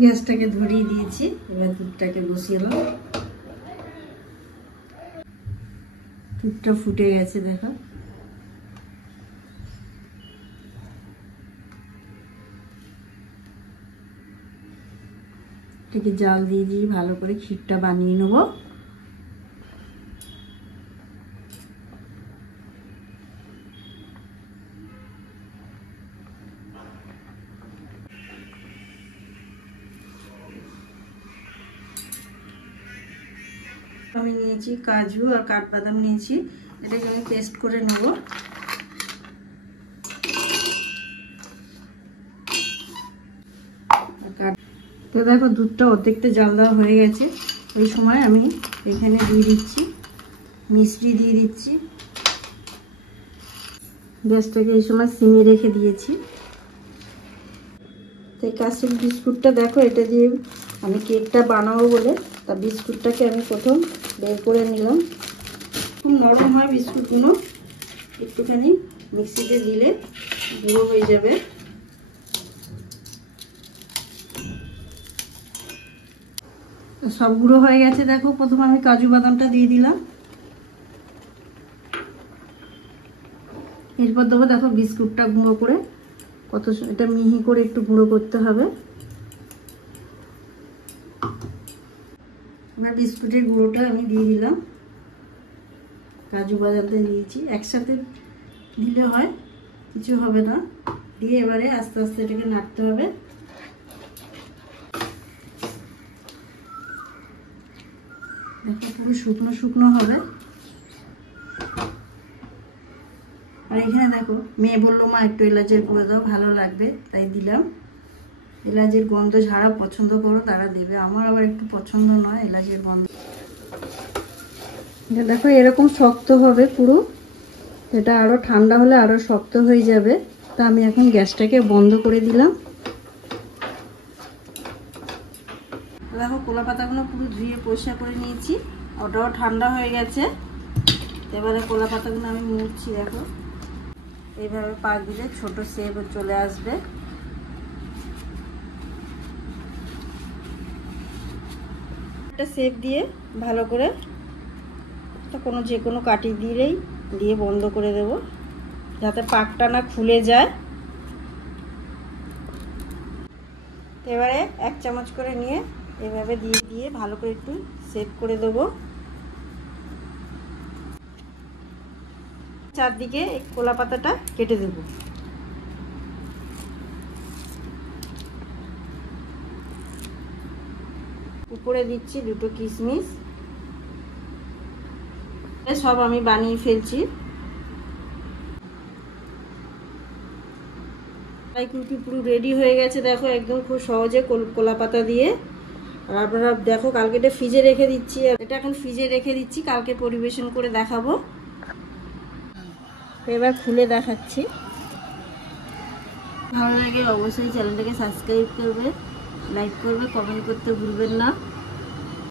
গ্যাসটাকে ধরিয়ে দিয়েছি, এবার দুধটাকে বসিয়ে দাও। দুধটা ফুটে গেছে দেখো। এটাকে জাল দিয়ে দিয়ে ভালো করে ক্ষীরটা বানিয়ে নেবো। আমি নিয়েছি কাজু আর কাঠবাদাম নিয়েছি, এটাকে আমি পেস্ট করে নেব। তো দেখো দুধটা অর্ধেকটা জাল দেওয়া হয়ে গেছে। ওই সময় আমি এখানে দিয়ে দিচ্ছি মিষ্টি, দিয়ে দিচ্ছি। গ্যাসটাকে এই সময় সিমে রেখে দিয়েছি। তো কাস্টার্ড বিস্কুটটা দেখো, এটা দিয়ে আমি কেকটা বানাবো বলে তা বিস্কুটটাকে আমি প্রথম বের করে নিলাম। খুব নরম হয় বিস্কুটগুলো, একটুখানি মিক্সিতে দিলে গুঁড়ো হয়ে যাবে। সব গুঁড়ো হয়ে গেছে দেখো। প্রথম আমি কাজু বাদামটা দিয়ে দিলাম, এরপর দেবো দেখো বিস্কুটটা গুঁড়ো করে। কত এটা মিহি করে একটু গুঁড়ো করতে হবে। আমার বিস্কুটের গুঁড়োটা আমি দিয়ে দিলাম, কাজু বাদামটা দিয়েছি। একসাথে দিলে হয়, কিছু হবে না। দিয়ে এবারে আস্তে আস্তে এটাকে নাড়তে হবে। দেখো পুরো শুকনো শুকনো হবে। আর এখানে দেখো মেয়ে বললো মা একটু এলাচের গুঁড়ো দাও, ভালো লাগবে, তাই দিলাম। এলাচের গন্ধ যারা পছন্দ করো তারা দেবে, আমার আবার একটু পছন্দ নয় এলাচের গন্ধ। দেখো এরকম শক্ত হবে পুরো, এটা আরো ঠান্ডা হলে আরো শক্ত হয়ে যাবে। তা আমি এখন গ্যাসটাকে বন্ধ করে দিলাম। দেখো কলা পাতাগুলো পুরো ধুয়ে পরিষ্কার করে নিয়েছি, ওটাও ঠান্ডা হয়ে গেছে। এবারে কলা পাতাগুলো আমি মুড়ছি। দেখো এইভাবে পাক দিলে ছোট শেপ চলে আসবে। একটা শেপ দিয়ে ভালো করে কোনো যে কোনো কাঠি দিলেই দিয়ে বন্ধ করে দেব, যাতে পাকটা না খুলে যায়। এবারে 1 চামচ করে নিয়ে এভাবে দিয়ে দিয়ে ভালো করে একটু শেপ করে দেবো। চারদিকে এই কলা পাতাটা কেটে দেব। উপরে দিচ্ছি 2টো কিশমিশ। সব আমি বানিয়ে ফেলছি। কুলফি পুরো রেডি হয়ে গেছে দেখো, একদম খুব সহজে কলা পাতা দিয়ে। আর আপনারা দেখো কালকে এটা ফ্রিজে রেখে দিচ্ছি, এটা এখন ফ্রিজে রেখে দিচ্ছি, কালকে পরিবেশন করে দেখাবো। এবার খুলে দেখাচ্ছি। ভালো লাগে অবশ্যই চ্যানেলটাকে সাবস্ক্রাইব করবে, লাইক করবে, কমেন্ট করতে ভুলবেন না।